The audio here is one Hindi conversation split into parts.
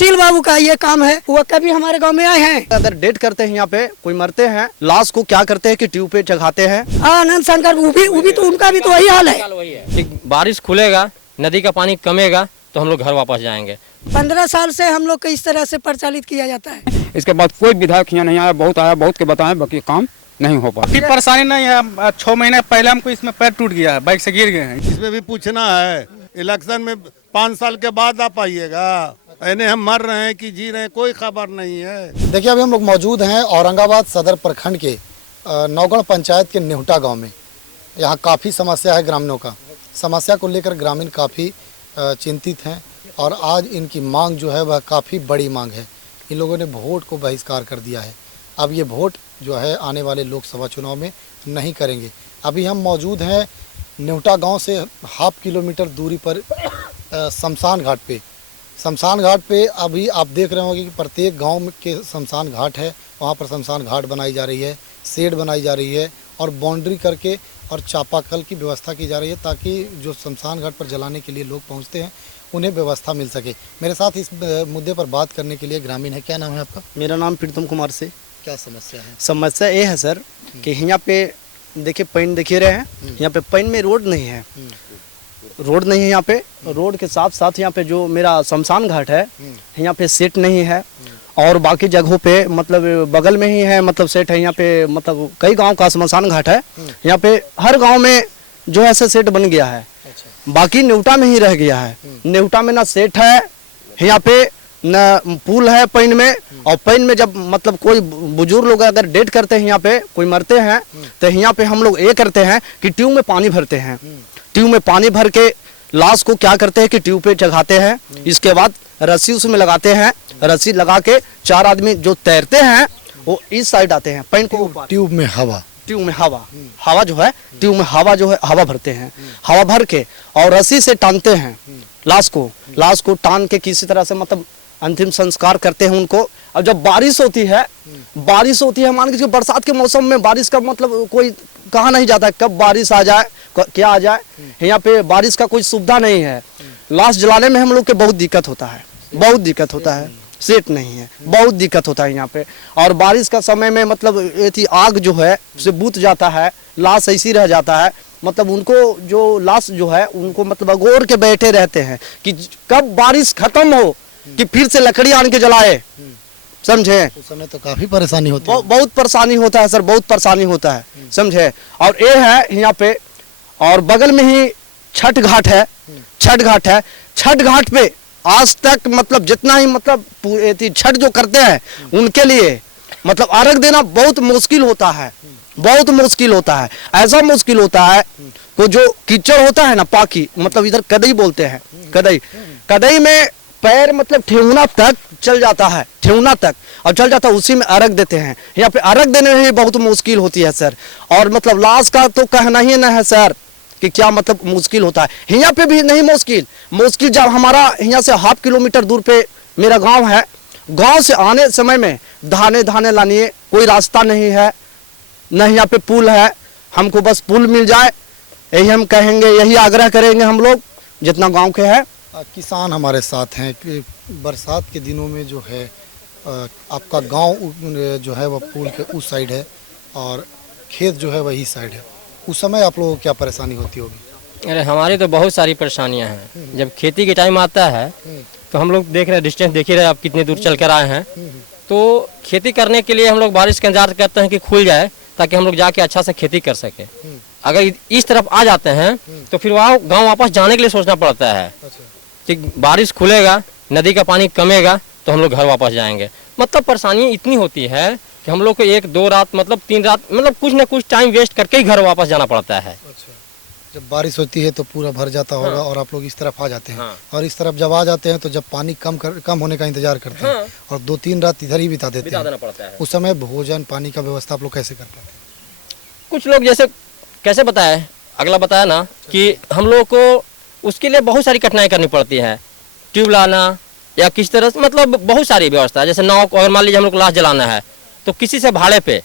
तहसील बाबू का ये काम है, वो कभी हमारे गांव में आए हैं। अगर डेट करते हैं यहाँ पे कोई मरते हैं, लाश को क्या करते हैं कि ट्यूब पे चढ़ाते हैं। आनंद शंकर वो भी तो उनका भी तो वही हाल है। कि बारिश खुलेगा, नदी का पानी कमेगा तो हम लोग घर वापस जाएंगे। 15 साल से हम लोग को इस तरह से परिचालित किया जाता है। इसके बाद कोई विधायक यहाँ नहीं आया, बहुत के बताएं, बाकी काम नहीं हो पाता। अभी परेशानी नहीं है, 6 महीने पहले हमको इसमें पैर टूट गया है, बाइक से गिर गए हैं। इसमें भी पूछना है, इलेक्शन में 5 साल के बाद आप आइएगा, यानी हम मर रहे हैं कि जी रहे हैं कोई खबर नहीं है। देखिए अभी हम लोग मौजूद हैं औरंगाबाद सदर प्रखंड के नौगढ़ पंचायत के निहुटा गांव में। यहाँ काफ़ी समस्या है ग्रामीणों का। समस्या को लेकर ग्रामीण काफ़ी चिंतित हैं और आज इनकी मांग जो है वह काफ़ी बड़ी मांग है। इन लोगों ने वोट को बहिष्कार कर दिया है। अब ये वोट जो है आने वाले लोकसभा चुनाव में नहीं करेंगे। अभी हम मौजूद हैं निहुटा गांव से ½ किलोमीटर दूरी पर शमशान घाट पे। शमशान घाट पे अभी आप देख रहे होंगे कि प्रत्येक गांव के शमशान घाट है, वहाँ पर शमशान घाट बनाई जा रही है, शेड बनाई जा रही है और बाउंड्री करके और चापाकल की व्यवस्था की जा रही है ताकि जो शमशान घाट पर जलाने के लिए लोग पहुँचते हैं उन्हें व्यवस्था मिल सके। मेरे साथ इस मुद्दे पर बात करने के लिए ग्रामीण है। क्या नाम है आपका? मेरा नाम प्रीतम कुमार से। क्या समस्या है? समस्या ये है सर कि यहाँ पे देखिए पैन देखिए रहे हैं, यहाँ पे पैन में रोड नहीं है, रोड नहीं है यहाँ पे। रोड के साथ साथ यहाँ पे जो मेरा शमशान घाट है यहाँ पे सेट नहीं है और बाकी जगहों पे मतलब बगल में ही है, मतलब सेट है यहाँ पे। मतलब कई गांव का शमशान घाट है, यहाँ पे हर गांव में जो है सेट बन गया है। बाकी निहुटा में ही रह गया है। निहुटा में ना सेट है, यहाँ पे न पुल है पैन में, और पैन में जब मतलब कोई बुजुर्ग लोग अगर डेट करते हैं यहाँ पे कोई मरते हैं तो यहाँ पे हम लोग ये करते हैं कि ट्यूब में पानी भरते हैं। ट्यूब में पानी भर के लाश को क्या करते हैं कि ट्यूब पे चढ़ाते हैं। इसके बाद रस्सी उसमें लगाते हैं, रस्सी लगा के 4 आदमी जो तैरते हैं वो इस साइड आते हैं पैन को। ट्यूब में हवा, ट्यूब में हवा जो है, ट्यूब में हवा जो है हवा भरते हैं। हवा भर के और रस्सी से टानते हैं लाश को टान के किसी तरह से मतलब अंतिम संस्कार करते हैं उनको। अब जब बारिश होती है मान के बरसात के मौसम में बारिश का मतलब कोई कहा नहीं जाता है कब बारिश आ जाए क्या आ जाए। यहाँ पे बारिश का कोई सुविधा नहीं है। लाश जलाने में हम लोग के बहुत दिक्कत होता है, सेट नहीं है, बहुत दिक्कत होता है यहाँ पे। और बारिश का समय में मतलब ये थी आग जो है उसे बुझ जाता है, लाश ऐसी रह जाता है। मतलब उनको जो लाश जो है उनको मतलब अगोर के बैठे रहते हैं कि कब बारिश खत्म हो कि फिर से लकड़ी आन के जलाए, समझे। उस समय तो काफी परेशानी होती है। बहुत परेशानी होता है सर, बहुत परेशानी होता है, समझे। और ये है यहाँ पे और बगल में ही छठ घाट है। छठ घाट पे आज तक मतलब जितना ही मतलब छठ जो करते हैं उनके लिए मतलब अर्घ देना बहुत मुश्किल होता है। ऐसा मुश्किल होता है को जो कीचड़ होता है ना पाकी, मतलब इधर कदई बोलते हैं, कदई में पैर मतलब ठेहुना तक चल जाता है, और चल जाता है, उसी में अर्घ देते हैं। यहाँ पे अर्घ देने में बहुत मुश्किल होती है सर। और मतलब लाश का तो कहना ही ना है सर कि क्या मतलब मुश्किल होता है। यहाँ पे भी नहीं मुश्किल जब हमारा यहाँ से ½ किलोमीटर दूर पे मेरा गांव है, गांव से आने समय में धाने लानिए कोई रास्ता नहीं है, न यहाँ पे पुल है। हमको बस पुल मिल जाए यही हम कहेंगे, यही आग्रह करेंगे हम लोग जितना गांव के हैं। किसान हमारे साथ हैं कि बरसात के दिनों में जो है आपका गांव जो है वह पुल के उस साइड है और खेत जो है वही साइड है। उस समय आप लोगों को क्या परेशानी होती होगी? अरे हमारी तो बहुत सारी परेशानियां हैं। जब खेती के टाइम आता है तो हम लोग देख रहे हैं, डिस्टेंस देख ही रहे हैं, आप कितनी दूर चल कर आए हैं। तो खेती करने के लिए हम लोग बारिश का इंतजार करते हैं कि खुल जाए ताकि हम लोग जाके अच्छा से खेती कर सके। अगर इस तरफ आ जाते हैं तो फिर वहाँ गाँव वापस जाने के लिए सोचना पड़ता है कि बारिश खुलेगा, नदी का पानी कमेगा तो हम लोग घर वापस जाएंगे। मतलब परेशानी इतनी होती है कि हम लोग को 1-2 रात मतलब 3 रात मतलब कुछ न कुछ टाइम वेस्ट करके ही घर वापस जाना पड़ता है। जब बारिश होती है तो पूरा भर जाता होगा और आप लोग इस तरफ आ जाते हैं। और इस तरफ जब आ जाते हैं तो जब पानी कम होने का इंतजार करते हैं और 2-3 रात इधर ही बिता देते हैं। उस समय भोजन पानी का व्यवस्था आप लोग कैसे करते हैं? कुछ लोग जैसे कैसे बताया, अगला बताया ना कि हम लोग को उसके लिए बहुत सारी कठिनाई करनी पड़ती है। ट्यूब लाना या किस तरह से मतलब बहुत सारी व्यवस्था, जैसे नाव, अगर मान लीजिए हम लोग को लाश जलाना है तो किसी से भाड़े पे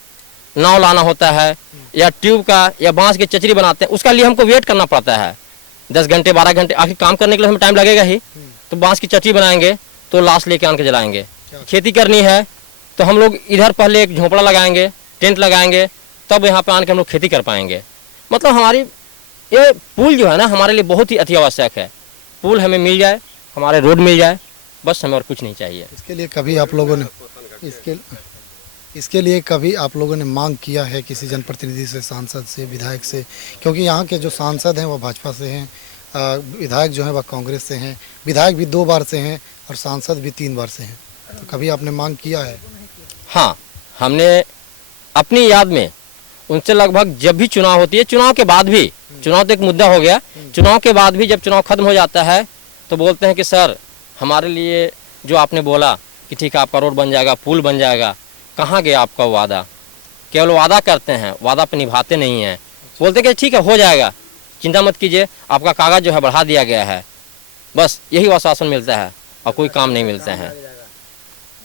नाव लाना होता है या ट्यूब का या बांस की चचरी बनाते हैं, उसका लिए हमको वेट करना पड़ता है 10 घंटे 12 घंटे। आखिर काम करने के लिए हमें टाइम लगेगा ही, तो बांस की चचरी बनाएंगे, तो लाश लेके आन के जलाएंगे। खेती करनी है तो हम लोग इधर पहले एक झोंपड़ा लगाएंगे, टेंट लगाएंगे, तब यहाँ पे आन के हम लोग खेती कर पाएंगे। मतलब हमारी ये पुल जो है ना हमारे लिए बहुत ही अति आवश्यक है। पुल हमें मिल जाए, हमारे रोड मिल जाए, बस हमें और कुछ नहीं चाहिए। इसके लिए कभी आप लोगों ने इसके लिए कभी आप लोगों ने मांग किया है किसी जनप्रतिनिधि से, सांसद से, विधायक से? क्योंकि यहाँ के जो सांसद हैं वो भाजपा से हैं, विधायक जो हैं वह कांग्रेस से हैं, विधायक भी 2 बार से हैं और सांसद भी 3 बार से हैं। तो कभी आपने मांग किया है? हाँ, हमने अपनी याद में उनसे लगभग जब भी चुनाव होती है, चुनाव के बाद भी, चुनाव तो एक मुद्दा हो गया, चुनाव के बाद भी जब चुनाव खत्म हो जाता है तो बोलते हैं कि सर हमारे लिए जो आपने बोला कि ठीक है आपका रोड बन जाएगा, पुल बन जाएगा, कहाँ गया आपका वादा? केवल वादा करते हैं, वादा पे निभाते नहीं हैं। बोलते कि ठीक है हो जाएगा, चिंता मत कीजिए, आपका कागज जो है बढ़ा दिया गया है, बस यही आश्वासन मिलता है और कोई काम नहीं मिलता है।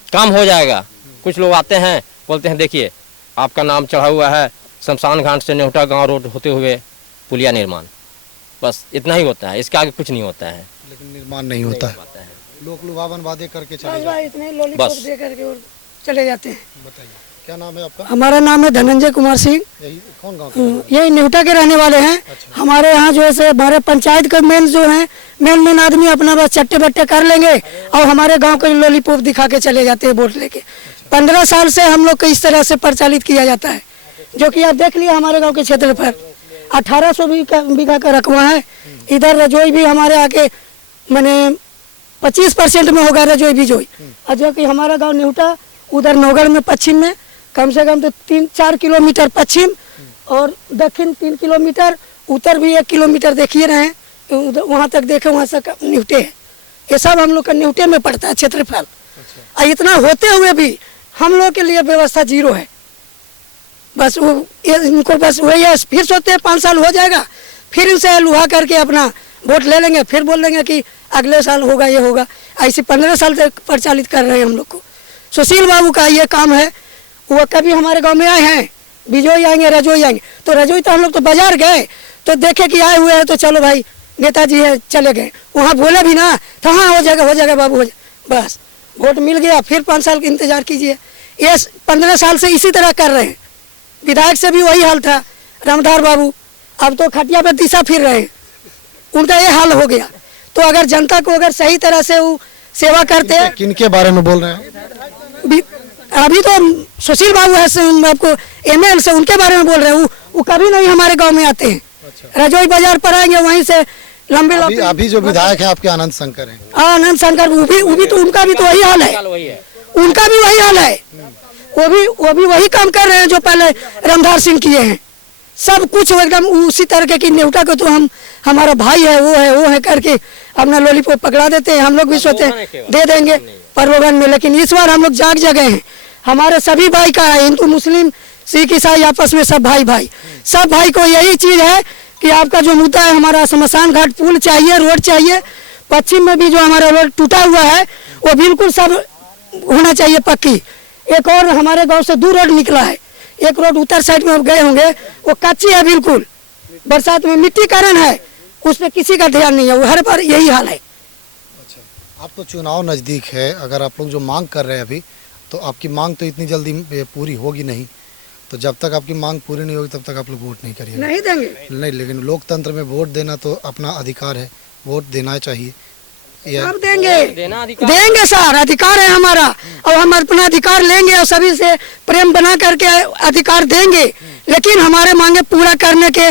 काम हो जाएगा। कुछ लोग आते हैं बोलते हैं देखिए आपका नाम चढ़ा हुआ है, शमशान घाट से नेहुटा गांव रोड होते हुए पुलिया निर्माण, बस इतना ही होता है, इसके आगे कुछ नहीं होता है। लेकिन निर्माण नहीं होता है, लोग लुभावन वादे करके चले जाते हैं। इतने लॉलीपॉप दे करके और चले जाते हैं। बताइए क्या नाम है आपका? हमारा नाम है धनंजय कुमार सिंह। यही कौन गाँव के? यही नेहुटा के रहने वाले हैं। हमारे यहाँ जो है से हमारे पंचायत के मेन जो है मेन आदमी अपना बस चट्टे बट्टे कर लेंगे और हमारे गांव को लॉलीपॉप दिखा के चले जाते हैं वोट लेके। 15 साल से हम लोग को इस तरह से परिचालित किया जाता है, जो कि आप देख लिया हमारे गाँव के क्षेत्र पर 1800 बीघा का रकबा है। इधर रजोई भी हमारे आके मैंने 25% में होगा रजोई बिजोई, और जो कि हमारा गाँव नेहुटा उधर नौगढ़ में पश्चिम में कम से कम तो 3-4 किलोमीटर पश्चिम और दक्षिण 3 किलोमीटर, उत्तर भी 1 किलोमीटर देखिए रहे, वहाँ तक देखे वहाँ से निहुटे है। ये सब हम लोग का निहुटे में पड़ता है क्षेत्रफल। और इतना होते हुए भी हम लोग के लिए व्यवस्था जीरो है। बस वो इनको बस वही है, फिर सोचते हैं 5 साल हो जाएगा, फिर इनसे लुहा करके अपना वोट ले लेंगे, फिर बोल देंगे कि अगले साल होगा ये होगा। ऐसे 15 साल से परिचालित कर रहे हैं हम लोग को। सुशील बाबू का ये काम है, वो कभी हमारे गांव में आए हैं, बिजोई आएंगे, रजोई आएंगे। तो रजोई तो हम लोग तो बाजार गए तो देखे कि आए हुए हैं तो चलो भाई नेताजी है, चले गए। वहाँ बोले भी ना तो हाँ हो जाएगा बाबू हो जाएगा, बस वोट मिल गया, फिर 5 साल का इंतजार कीजिए। ये 15 साल से इसी तरह कर रहे हैं। विधायक से भी वही हाल था, रामधार बाबू, अब तो खटिया पर दिशा फिर रहे हैं, उनका ये हाल हो गया। तो अगर जनता को अगर सही तरह से वो सेवा करते हैं। किनके बारे में बोल रहे हैं? अभी तो सुशील बाबू है, आपको ML से उनके बारे में बोल रहे हैं। वो कभी नहीं हमारे गांव में आते हैं। रजोई बाजार पर आएंगे, वहीं से लंबे अभी जो विधायक है आपके आनंद शंकर हैं। आनंद शंकर वो भी तो उनका भी तो वही हाल है, उनका भी वही हाल है। वो भी वही काम कर रहे हैं जो पहले रामधार सिंह किए हैं। सब कुछ एकदम उसी तरह की नेहुटा को तो हम हमारा भाई है वो है करके अपना लॉलीपॉप पकड़ा देते हैं। हम लोग भी सोचते हैं दे देंगे प्रलोभन में, लेकिन इस बार हम लोग जाग जगह हैं। हमारे सभी भाई का है, हिंदू मुस्लिम सिख ईसाई आपस में सब भाई सब भाई को यही चीज है कि आपका जो मुद्दा है हमारा शमशान घाट पुल चाहिए, रोड चाहिए। पश्चिम में भी जो हमारा रोड टूटा हुआ है वो बिल्कुल सब होना चाहिए पक्की। एक और हमारे गांव से 2 रोड निकला है, एक रोड उत्तर साइड में आप गए होंगे, वो कच्ची है बिल्कुल, बरसात में मिट्टी कारण है, उस पर किसी का ध्यान नहीं है। वो हर बार यही हाल है। अच्छा, अब तो चुनाव नज़दीक है, अगर आप लोग जो मांग कर रहे हैं अभी, तो आपकी मांग तो इतनी जल्दी पूरी होगी नहीं। तो जब तक आपकी मांग पूरी नहीं होगी तब तक आप लोग वोट नहीं करिएगा? नहीं देंगे। नहीं, लेकिन लोकतंत्र में वोट देना तो अपना अधिकार है, वोट देना चाहिए। अब देंगे सर, अधिकार है हमारा, और हम अपना अधिकार लेंगे और सभी से प्रेम बना करके अधिकार देंगे। लेकिन हमारे मांगे पूरा करने के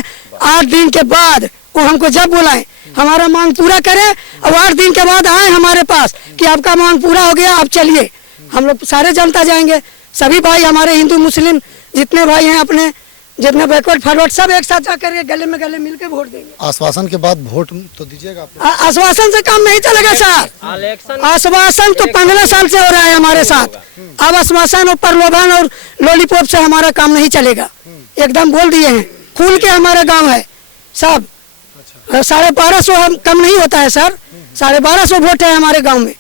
8 दिन के बाद वो हमको जब बुलाएं, हमारा मांग पूरा करें और 8 दिन के बाद आए हमारे पास कि आपका मांग पूरा हो गया, आप चलिए। हम लोग सारे जनता जाएंगे, सभी भाई हमारे हिंदू मुस्लिम जितने भाई हैं अपने, जितने बैकवर्ड फॉरवर्ड सब एक साथ जाकर के गले में गले मिलकर वोट देंगे। आश्वासन के बाद वोट तो दीजिएगा आप? आश्वासन से काम नहीं चलेगा सर। आश्वासन तो 15 साल से हो रहा है हमारे साथ। अब आश्वासन और प्रलोभन और लॉलीपॉप से हमारा काम नहीं चलेगा। एकदम बोल दिए हैं, खुल के हमारा गाँव है सब। 1250 कम नहीं होता है सर, 1250 वोट है हमारे गाँव में।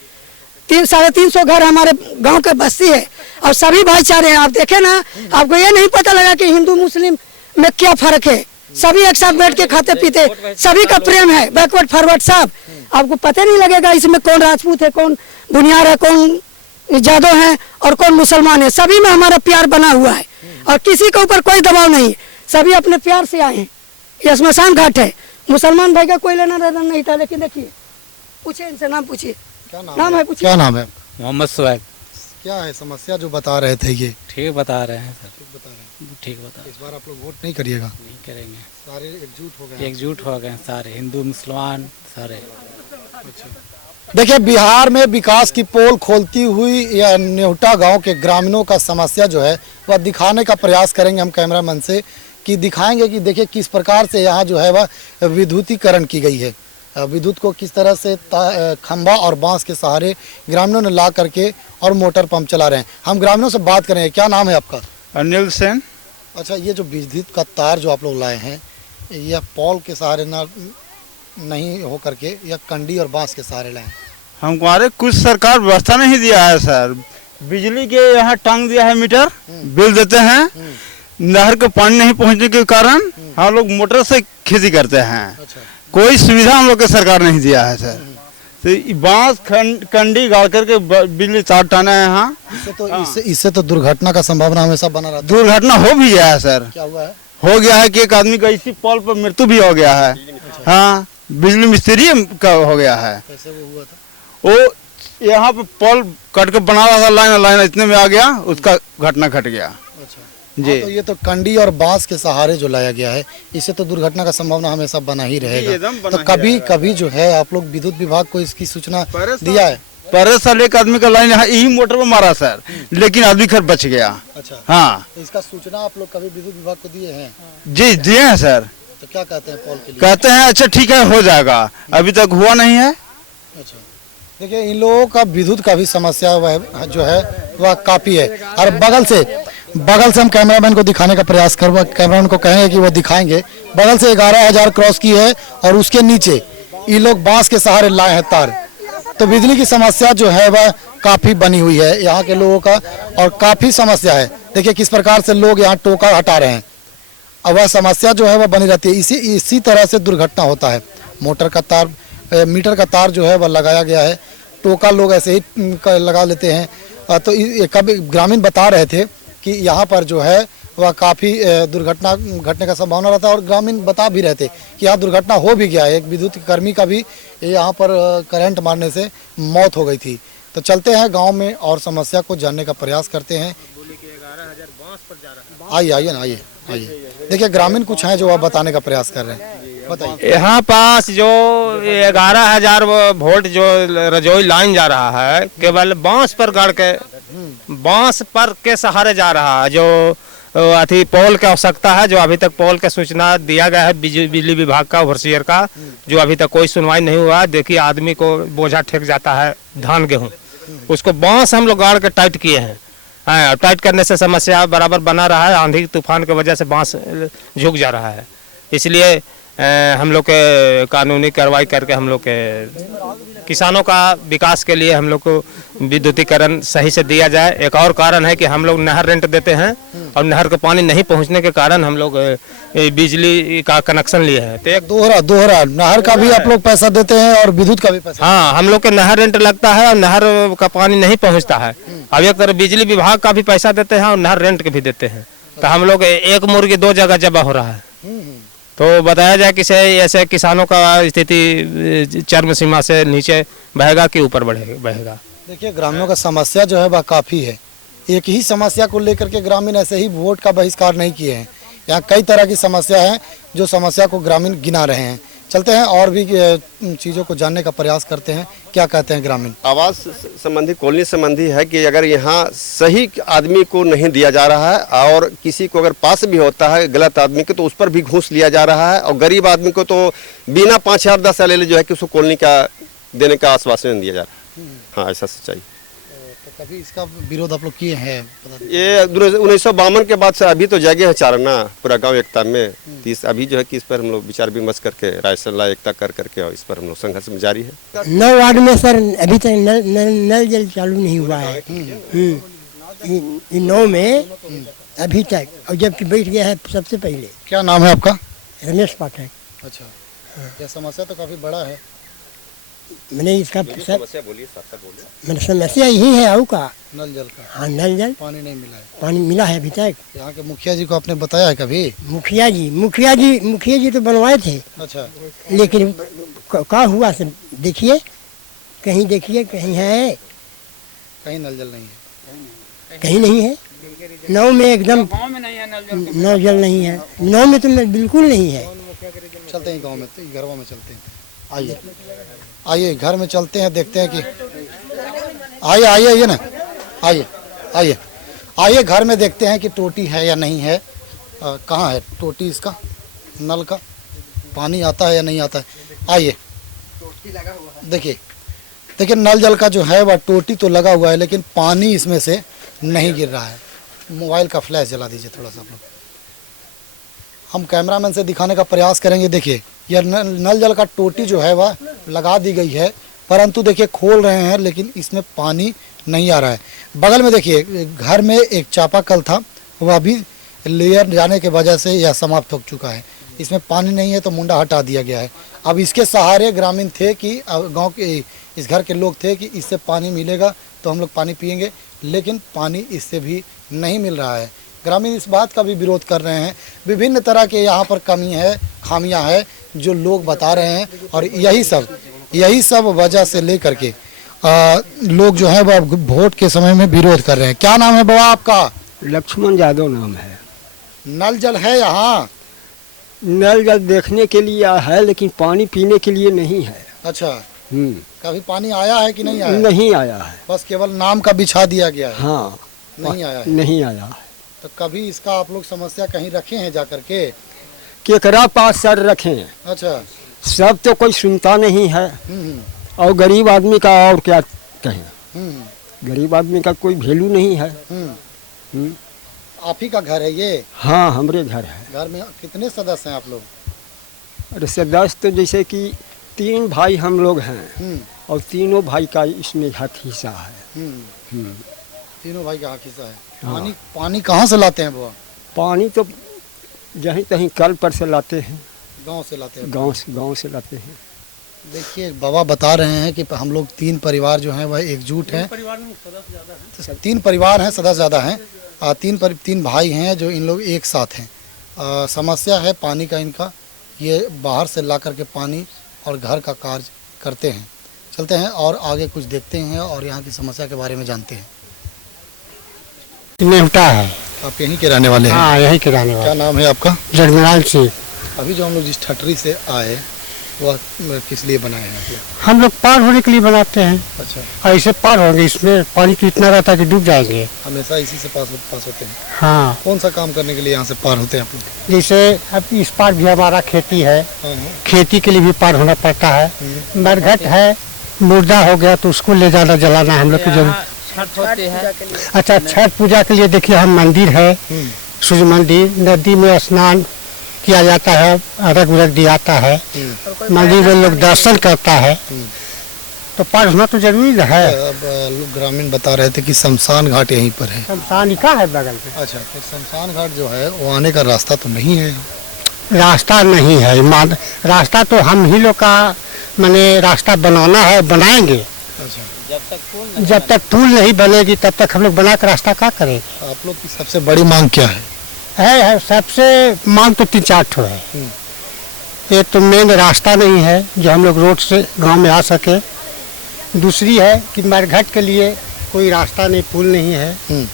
350 घर हमारे गांव के बस्ती है और सभी भाईचारे हैं। आप देखें ना, आपको ये नहीं पता लगा कि हिंदू मुस्लिम में क्या फर्क है। सभी एक साथ बैठ के खाते पीते, सभी का प्रेम है, बैकवर्ड फॉरवर्ड सब। आपको पता नहीं लगेगा इसमें कौन राजपूत है, कौन भुनियार है, कौन जादव है और कौन मुसलमान है। सभी में हमारा प्यार बना हुआ है और किसी के ऊपर कोई दबाव नहीं है, सभी अपने प्यार से आए हैं। ये श्मशान घाट है, मुसलमान भाई का कोई लेना देना नहीं था, लेकिन देखिए पूछिए इनसे, नाम पूछिए, क्या नाम है पूछिए। क्या नाम है? मोहम्मद सुहैब। क्या है समस्या जो बता रहे थे ये? ठीक बता रहे हैं सर, बता रहे हैं। ठीक बता इस बार आप लोग वोट नहीं करिएगा? नहीं करेंगे, सारे एकजुट हो गए। एकजुट हो गए सारे हिंदू मुसलमान सारे। देखिए, बिहार में विकास की पोल खोलती हुई यह नेहुटा गांव के ग्रामीणों का समस्या जो है वह दिखाने का प्रयास करेंगे हम कैमरामैन से, कि दिखाएंगे कि देखिए किस प्रकार से यहाँ जो है वह विद्युतीकरण की गई है। विद्युत को किस तरह से खंभा और बांस के सहारे ग्रामीणों ने ला करके और मोटर पंप चला रहे हैं। हम ग्रामीणों से बात करेंगे। क्या नाम है आपका? अनिल सेन। अच्छा, ये जो विद्युत का तार जो आप लोग लाए हैं, यह पोल के सहारे ना नहीं हो करके यह कंडी और बांस के सहारे लाए हैं? हमारे कुछ सरकार व्यवस्था नहीं दिया है सर। बिजली के यहाँ टांग दिया है मीटर, बिल देते हैं। नहर के पानी नहीं पहुँचने के कारण हम लोग मोटर से खेती करते हैं। अच्छा। कोई सुविधा हम लोग के सरकार नहीं दिया है सर। तो बांस कंडी गाड़ करके बिजली तार टाना है यहाँ। इससे तो दुर्घटना का संभावना हमेशा बना रहता है। दुर्घटना हो भी गया है सर। क्या हुआ है? हो गया है कि एक आदमी का इसी पोल पर मृत्यु भी हो गया है। हाँ, बिजली मिस्त्री का हो गया है। कैसे वो हुआ था? वो यहाँ पे पोल कट के बना रहा था, लाइन इतने में आ गया, उसका घटना घट गया। अच्छा जी। हाँ, तो ये तो कंडी और बांस के सहारे जो लाया गया है, इससे तो दुर्घटना का संभावना हमेशा बना ही रहेगा। तो कभी जो है आप लोग विद्युत विभाग को इसकी सूचना दिया है? पर साल एक आदमी का लाइन यही मोटर में मारा सर, लेकिन आदमी खैर बच गया। अच्छा। हाँ, तो इसका सूचना आप लोग कभी विद्युत विभाग को दिए हैं? जी दिए हैं सर। तो क्या कहते हैं पोल के लिए? कहते हैं अच्छा ठीक है हो जाएगा, अभी तक हुआ नहीं है। अच्छा, देखिए इन लोगों का विद्युत का भी समस्या वह जो है वह काफी है। और बगल से हम कैमरामैन को दिखाने का प्रयास करेंगे, कैमरामैन को कहेंगे कि वो दिखाएंगे। बगल से 11,000 क्रॉस की है और उसके नीचे ये लोग बांस के सहारे लाए हैं तार। तो बिजली की समस्या जो है वह काफी बनी हुई है यहाँ के लोगों का, और काफी समस्या है। देखिए किस प्रकार से लोग यहाँ टोका हटा रहे हैं, और वह समस्या जो है वह बनी रहती है। इसी तरह से दुर्घटना होता है। मोटर का तार, मीटर का तार जो है वह लगाया गया है, टोका लोग ऐसे ही लगा लेते हैं। तो कभी ग्रामीण बता रहे थे कि यहाँ पर जो है वह काफ़ी दुर्घटना घटने का संभावना रहता है, और ग्रामीण बता भी रहे थे कि यहाँ दुर्घटना हो भी गया है। एक विद्युत कर्मी का भी यहाँ पर करंट मारने से मौत हो गई थी। तो चलते हैं गांव में और समस्या को जानने का प्रयास करते हैं। आइए ना, आइए। देखिए ग्रामीण कुछ हैं जो आप बताने का प्रयास कर रहे हैं, बताइए। यहाँ पास जो 11,000 वोल्ट जो रजोई लाइन जा रहा है, केवल बांस पर गड़ के, बांस पर के सहारे जा रहा है। जो अथी पोल की आवश्यकता है, जो अभी तक पोल का सूचना दिया गया है बिजली विभाग का, ओवरसीयर का, जो अभी तक कोई सुनवाई नहीं हुआ। देखिए आदमी को बोझा ठेक जाता है धान गेहूँ, उसको बांस हम लोग गाड़ के टाइट किए हैं। टाइट करने से समस्या बराबर बना रहा है, आंधी तूफान की वजह से बांस झुक जा रहा है। इसलिए हम लोग के कानूनी कार्रवाई करके हम लोग के किसानों का विकास के लिए हम लोग को विद्युतीकरण सही से दिया जाए। एक और कारण है कि हम लोग नहर रेंट देते हैं और नहर का पानी नहीं पहुंचने के कारण हम लोग बिजली का कनेक्शन लिए हैं। तो एक दोहरा नहर का भी आप लोग पैसा देते हैं और विद्युत का भी पैसा? हाँ, हम लोग के नहर रेंट लगता है और नहर का पानी नहीं पहुँचता है। अब एक तरह बिजली विभाग का भी पैसा देते हैं और नहर रेंट के भी देते हैं। तो हम लोग एक मुर्गी 2 जगह जमा हो रहा है। तो बताया जाए कि ऐसे किसानों का स्थिति चरम सीमा से नीचे बहेगा कि ऊपर बहेगा। देखिए ग्रामीणों का समस्या जो है वह काफ़ी है। एक ही समस्या को लेकर के ग्रामीण ऐसे ही वोट का बहिष्कार नहीं किए हैं। यहाँ कई तरह की समस्या है जो समस्या को ग्रामीण गिना रहे हैं। चलते हैं और भी चीज़ों को जानने का प्रयास करते हैं, क्या कहते हैं ग्रामीण। आवास संबंधी, कॉलोनी संबंधी है कि अगर यहाँ सही आदमी को नहीं दिया जा रहा है और किसी को अगर पास भी होता है गलत आदमी को, तो उस पर भी घूस लिया जा रहा है, और गरीब आदमी को तो बिना 5,000 10,000 ले जो है कि उसको कॉलोनी का देने का आश्वासन नहीं दिया जा रहा है। हाँ, ऐसा सच्चाई। तो कभी इसका विरोध आप लोग किए हैं? ये 1952 के बाद से अभी तो जगह है चारना पूरा गांव एकता में। अभी जो है कि इस पर हम लोग विचार विमर्श करके राय सलाह एकता कर करके और इस पर हम लोग संघर्ष में जारी है। 9 वार्ड में सर अभी तक नल जल चालू नहीं हुआ है। इन 9 में अभी तक, और जबकि बैठ गया है सबसे पहले। क्या नाम है आपका? रमेश पाठक। अच्छा, यह समस्या तो काफ़ी बड़ा है। मैंने इसका सब मैंने समस्या यही है आऊ का नल जल का हाँ नल जल पानी नहीं मिला है। पानी मिला है अभी तक। यहाँ के मुखिया जी को आपने बताया है कभी? मुखिया जी तो बनवाए थे, अच्छा, लेकिन क्या हुआ सब देखिए, कहीं देखिए कहीं है, कहीं नल जल नहीं है। कहीं नहीं है। नौ में एकदम नौ जल नहीं है, नौ में तो बिल्कुल नहीं है। चलते हैं गांव में, तो घरों में चलते हैं। आइए आइए घर में चलते हैं, देखते हैं कि आइए आइए आइए ना, आइए आइए आइए घर में देखते हैं कि टोटी है या नहीं है। कहाँ है टोटी इसका, नल का पानी आता है या नहीं आता है? आइए देखिए नल जल का जो है वह टोटी तो लगा हुआ है, लेकिन पानी इसमें से नहीं गिर रहा है। मोबाइल का फ्लैश जला दीजिए थोड़ा सा आप लोग, हम कैमरामैन से दिखाने का प्रयास करेंगे। देखिए यह नल जल का टोटी जो है वह लगा दी गई है, परंतु देखिए खोल रहे हैं लेकिन इसमें पानी नहीं आ रहा है। बगल में देखिए घर में एक चापाकल था, वह भी लेयर जाने के वजह से यह समाप्त हो चुका है। इसमें पानी नहीं है तो मुंडा हटा दिया गया है। अब इसके सहारे ग्रामीण थे कि गांव के इस घर के लोग थे कि इससे पानी मिलेगा तो हम लोग पानी पिएंगे, लेकिन पानी इससे भी नहीं मिल रहा है। ग्रामीण इस बात का भी विरोध कर रहे हैं। विभिन्न तरह के यहाँ पर कमी है, खामियां है जो लोग बता रहे हैं, और यही सब वजह से लेकर के लोग जो है वह वोट के समय में विरोध कर रहे हैं। क्या नाम है बाबा आपका? लक्ष्मण यादव नाम है। नल जल है यहाँ? नल जल देखने के लिए है, लेकिन पानी पीने के लिए नहीं है। अच्छा, कभी पानी आया है कि नहीं आया? नहीं आया है, बस केवल नाम का बिछा दिया गया है। हाँ, नहीं आया है। नहीं आया है। तो कभी इसका आप लोग समस्या कहीं रखे हैं जाकर के? केकरा पास सर रखे हैं? अच्छा, सब तो कोई सुनता नहीं है, और गरीब आदमी का और क्या कहें, गरीब आदमी का कोई वैल्यू नहीं है। आप ही का घर है ये? हाँ, हमारे घर है। घर में कितने सदस्य हैं आप लोग? अरे सदस्य तो जैसे कि 3 भाई हम लोग हैं, और तीनों भाई का इसमें हक हिस्सा है। तीनों भाई का हक हिस्सा है। हाँ। पानी कहाँ से लाते हैं बुआ? पानी तो जहीं तहीं कल पर से लाते हैं, गांव से लाते हैं। गांव से लाते हैं। देखिए बाबा बता रहे हैं कि हम लोग 3 परिवार जो हैं वह एकजुट हैं। 3 परिवार हैं, सदस्य ज़्यादा हैं। 3 भाई हैं जो इन लोग एक साथ हैं। समस्या है पानी का इनका, ये बाहर से ला करके पानी और घर का कार्य करते हैं। चलते हैं और आगे कुछ देखते हैं और यहाँ की समस्या के बारे में जानते हैं। नेहुटा है। आप यहीं के रहने वाले हैं? हाँ, यहीं के रहने वाले। क्या नाम है आपका? जगमलाल सिंह। अभी जो हम लोग जिस ठटरी से आए वह किस लिए बनाए हैं आप लोग? हम लोग पार होने के लिए बनाते हैं। अच्छा, ऐसे पार होंगे, इसमें पानी तो इतना रहता है कि डूब जाएंगे। हमेशा इसी से पास होते हैं? हाँ। कौन सा काम करने के लिए यहाँ से पार होते हैं आप लोग? जैसे अब इस पार भी हमारा खेती है, खेती के लिए भी पार होना पड़ता है। मरघट है, मुर्दा हो गया तो उसको ले जाना जलाना हम लोग की जरूरत। अच्छा, छठ पूजा के लिए देखिए हम मंदिर है, सूर्य मंदिर, नदी में स्नान किया जाता है, अर्घ उर्घ दिया जाता है, मंदिर में लोग दर्शन करता है, तो पार होना तो जरूरी है। अब लोग ग्रामीण बता रहे थे कि शमशान घाट यहीं पर है। शमशान का है बगल में। अच्छा, तो शमशान घाट जो है वो आने का रास्ता तो नहीं है? रास्ता नहीं है, रास्ता तो हम ही लोग का माने रास्ता बनाना है, बनाएंगे। अच्छा, जब तक पुल नहीं बनेगी तब तक हम लोग बना कर रास्ता क्या करेंगे? आप लोग की सबसे बड़ी मांग क्या है? सबसे मांग तो 3-4 ठो है। एक तो मेन रास्ता नहीं है जो हम लोग रोड से गांव में आ सके। दूसरी है कि मरघट के लिए कोई रास्ता नहीं, पुल नहीं है,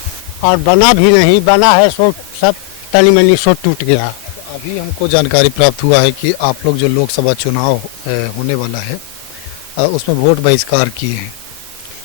और बना भी नहीं, बना है सो सब तनी मनी सो टूट गया। अभी हमको जानकारी प्राप्त हुआ है कि आप लोग जो लोकसभा चुनाव होने वाला है उसमें वोट बहिष्कार किए हैं।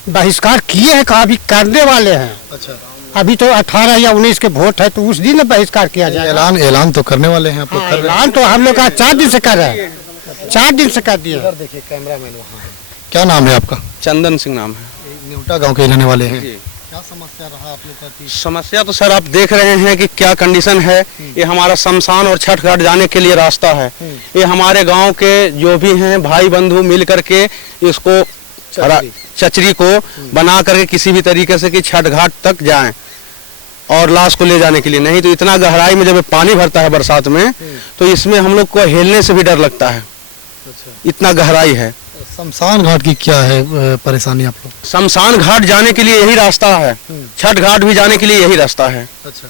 बहिष्कार किए हैं, कहा अभी करने वाले हैं। अच्छा, अभी तो 18 या 19 के वोट है, तो उस दिन बहिष्कार किया जाए। ऐलान तो करने वाले हैं आप लोग? ऐलान तो हम लोग का 4 दिन से कर रहे हैं, 4 दिन से कर दिए। देखिए कैमरामैन वहाँ है। क्या नाम है आपका? चंदन सिंह नाम है। नेहुटा गांव के रहने वाले हैं। क्या समस्या रहा आप लोग का? समस्या तो सर आप देख रहे हैं कि क्या कंडीशन है। ये हमारा शमशान और छठ घाट जाने के लिए रास्ता है। ये हमारे गांव के जो भी हैं भाई बंधु मिल करके इसको चचरी को बना करके किसी भी तरीके से कि छठ घाट तक जाएं और लाश को ले जाने के लिए। नहीं तो इतना गहराई में जब पानी भरता है बरसात में, तो इसमें हम लोग को हिलने से भी डर लगता है। इतना गहराई है। शमशान घाट की क्या है परेशानी आप लोग? शमशान घाट जाने के लिए यही रास्ता है, छठ घाट भी जाने के लिए यही रास्ता है। अच्छा,